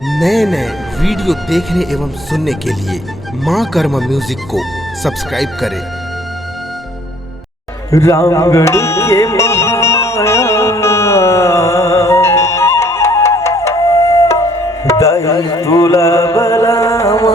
नए नए वीडियो देखने एवं सुनने के लिए माँ कर्मा म्यूजिक को सब्सक्राइब करें। रामगढ़ के महामाया दाई तुला बलावा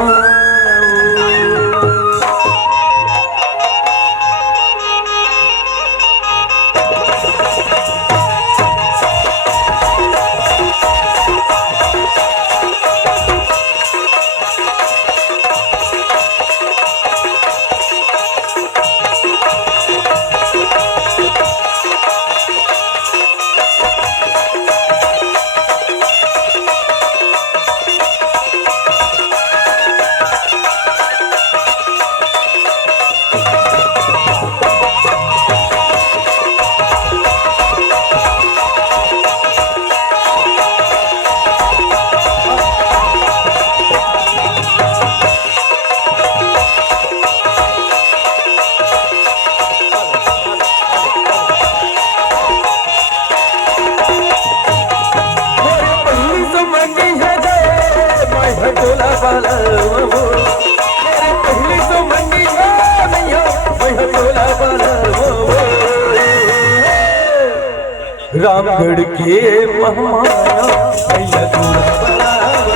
रामगढ़ के महामाया मैया तुला बलावो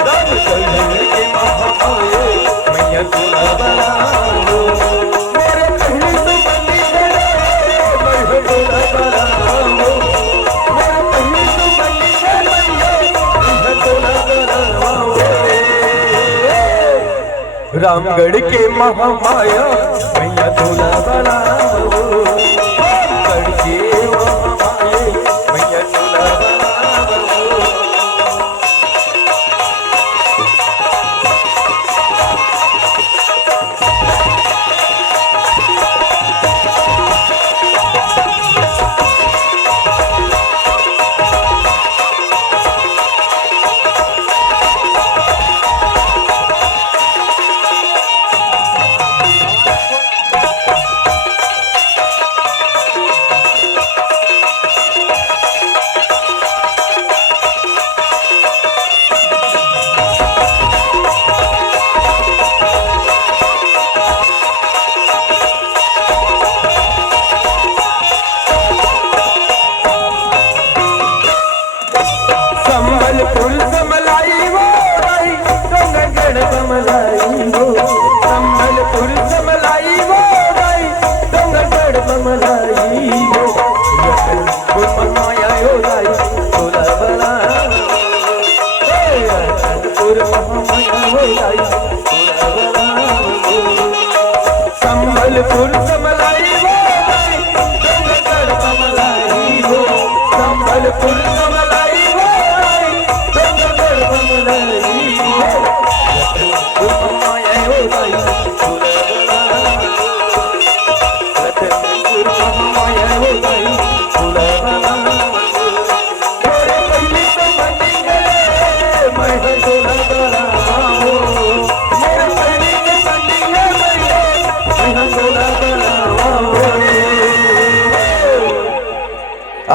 रामगढ़ के महामाया मैया तुला बलावो मेरे पहली तो बंदी है मैया तुला बलावो मेरे पहली तो बंदी है मैया तुला बलावो रामगढ़ के महामाया मैया तुला बलावो रामगढ़ के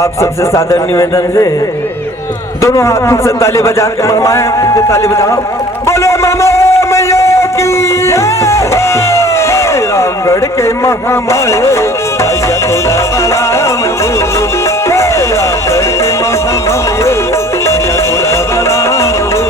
आप सबसे सादर निवेदन है दोनों हाथों से ताली बजा के महामाया ताली बजाओ, बोले मामा मैया की रामगढ़ के महामाया मैया तुला बलावो रामगढ़ के महामाया मैया तुला बलावो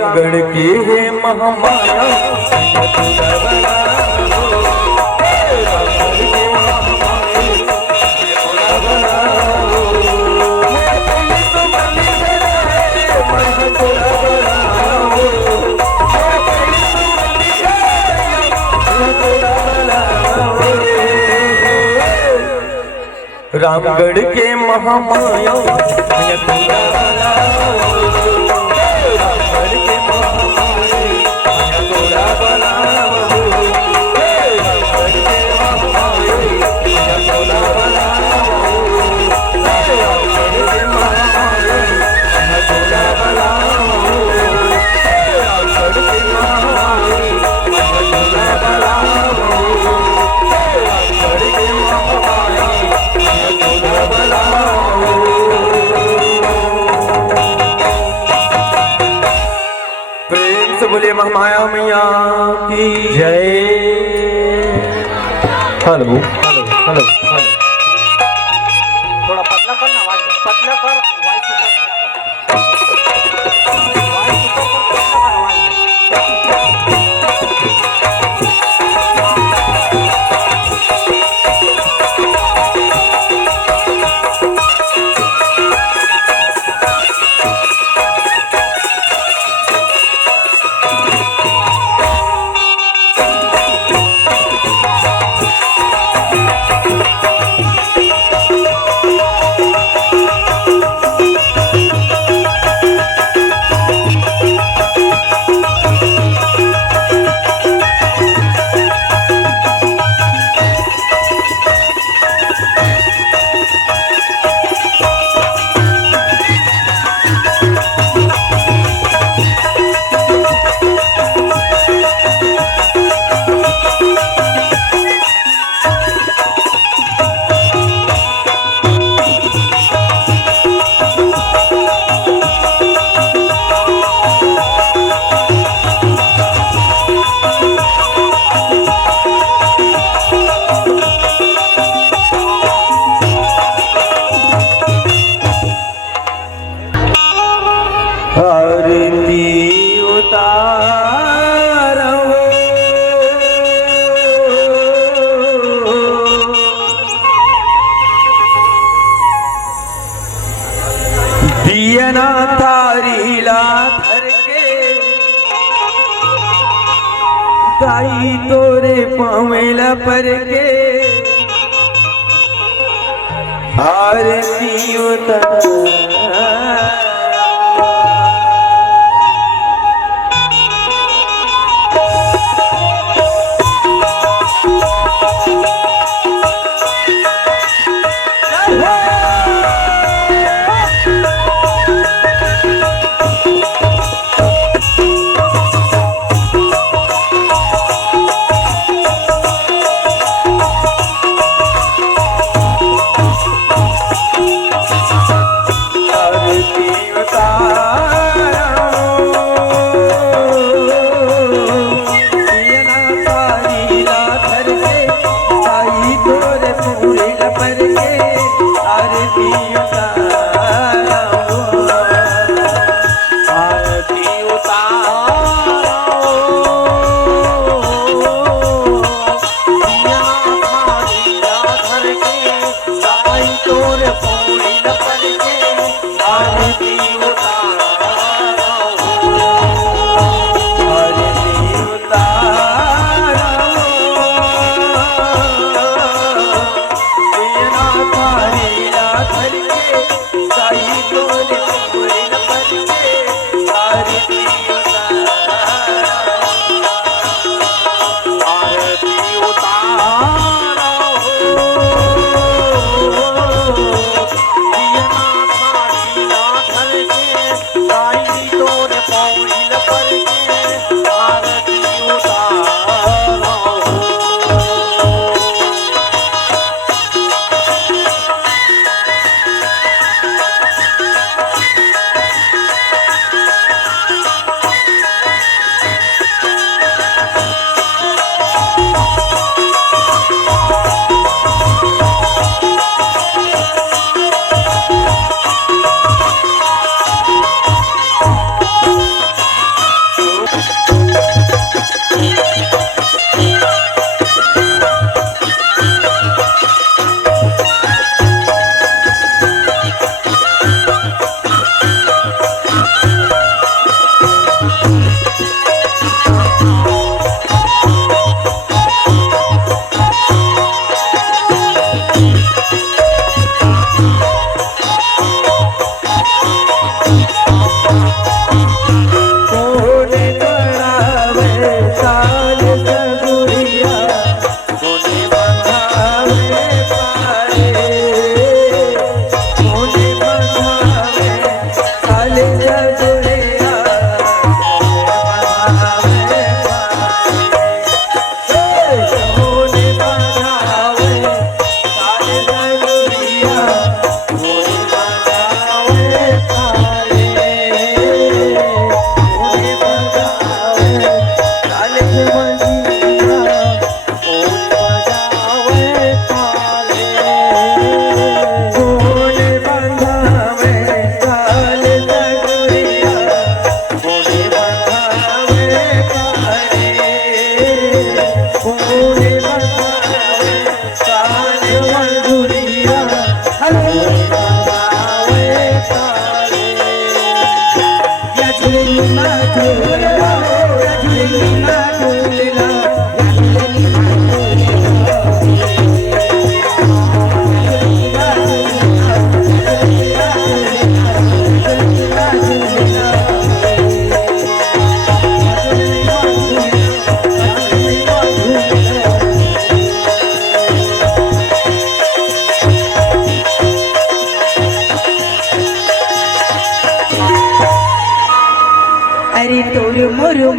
रामगढ़ के है महामाया रामगढ़ के महामाया बोले महामाया मैया की जय। हेलो हेलो हेलो थोड़ा पतला करना आवाज में, पतला कर वॉइस ऊपर कर, वॉइस ऊपर कर, पतला कर आवाज में। आरती उतारो दियना थारी ला धर के दाई तोरे पावेला पर के आरती उतारो आरती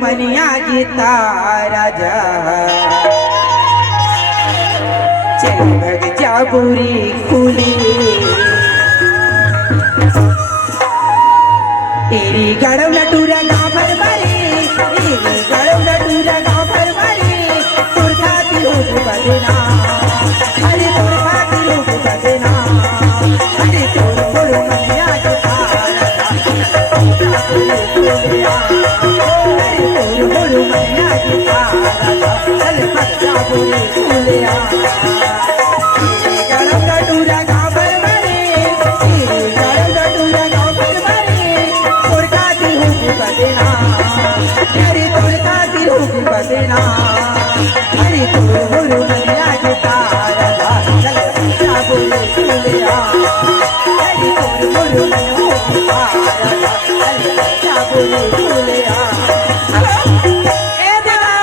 मनिया गीता राजा चल भग जा बुरी खुली तेरी गड़व नटूरा गाँव भर मारी तेरी गड़व नटूरा गाँव भर मारी तुरखा तिलोक बदना अरे तुरखा तिलोक बदना अरे तोर मोर मनिया गीता राजा अरे तोर मोर मनिया गीता राजा चल भग जा बुरी खुलिया गड़व नटूरा गाँव भर मारी तेरी गड़व नटूरा गाँव भर मारी तुरखा तिलोक बदना अरे तुरखा तिलोक बदना अरे तोर मोर मनिया गीता राजा चल भग जा बुरी खुलिया अरे तोर मोर मनिया गीता राजा चल भग जा बुरी खुलिया ए देवा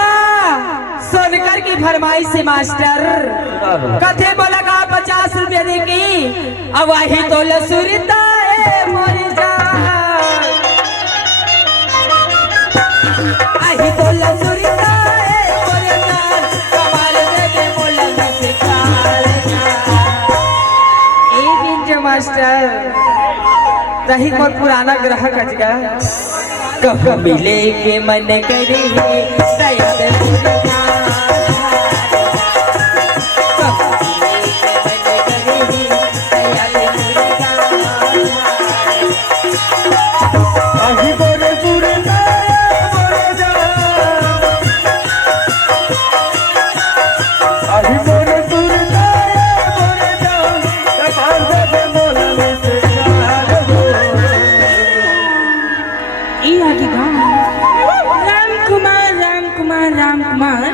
सोनकर की फरमाइश से मास्टर कथे बोला का 50 रुपया देगी अब वही तो लसुरता है मोर जान वही तो लसुरता है मोर जान कमाल दे दे मोला में सिखार ए बिंजो मास्टर रही कोई पुराना ग्राहक अजगा कब मिले के मन करे दया दे मुर्गा कब मिले के मन करे दया दे मुर्गा अहि बोरे सुरता बोरे जा अहि बोरे सुरता बोरे जा कपाल दे मोला में से प्यार हो ई आगे राम कुमार राम कुमार राम कुमार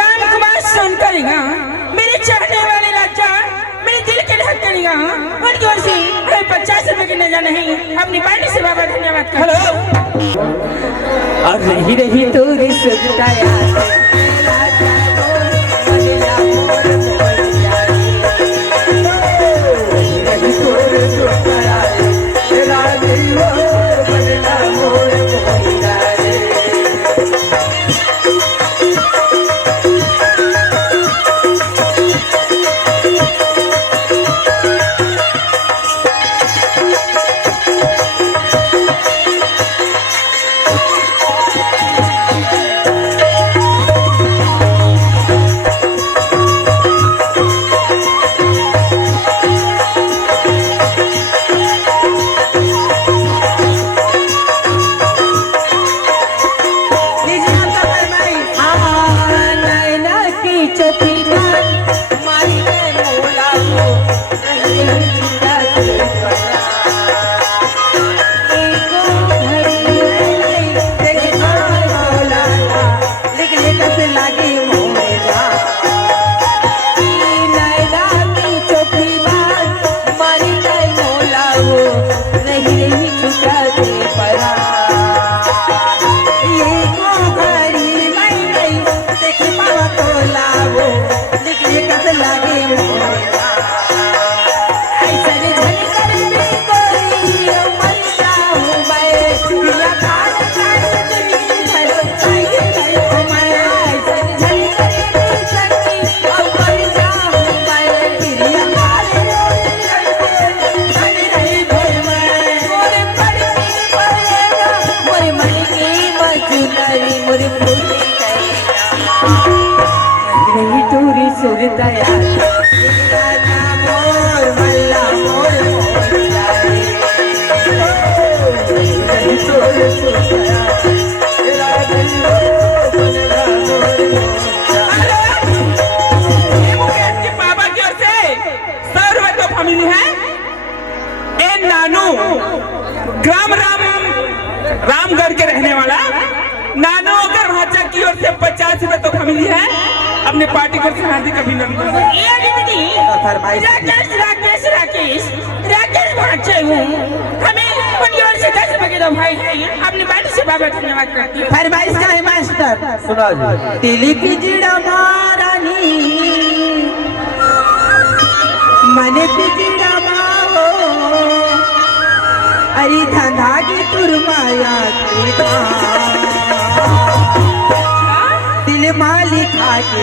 राम कुमार सुन करेगा मेरे चाहने वाले राजा मेरे दिल के धड़कनेगा उनकी ओर से 50 रुपए की नजर नहीं अपनी पार्टी से बाबा धन्यवाद हेलो और रही रही तोरी सुरता याद राजा मोर बदला मोर मोर जानी रही तोरी सुरता याद राजा मोर बदला मोर मोर जानी लीजिए आपका फरमाइश नैना की चौथी बात मारी में मोला को रही जिंदा के बना एको भरी देखा मौला लेकिन ये कैसे लागी मोरा नैना की चौथी बात मारी में मोला को रही रही छुटा के पड़ा ये को घड़ी मैं नहीं देख पावा तो लावो लेकिन ये कैसे लागी मोरा ऐसा नहीं झलकर में कोई मर जाऊं मैं या कान कान दुनिया भर चाहिए करो मैं ऐसा नहीं झलकर में चलती अब मर जाऊं मैं या कान अरे नहीं भर मैं मोरे पड़ती पड़ेगा मोरे मन की मजूरी मोरे फूल करेगा नहीं तोरी सुरता याद राजा मोर मल्ला मोर मोर जानी नहीं तोरी सुरता याद राजा मोर बदला मोर मोर जानी ये मुकेश के बाबा की ओर से 100 रुपए तो फैमिली है ए नानू ग्राम रामगढ़ के रहने वाला नानू अगर भाचा की ओर से 50 रुपए तो फैमिली है अपने पार्टी को से हार्दिक अभिनंदन ये दीदी फरमाइश राकेश राकेश राकेश राकेश भाचे हूँ हमें उनकी ओर से 10 रुपए के दो भाई हैं अपनी पार्टी से बाबा धन्यवाद करती हूँ फरमाइश का है मास्टर सुना जी तिली पिजड़ा मारानी मन पिजड़ा माओ अरे धंधा की तुरमाया की दिल मालिक आके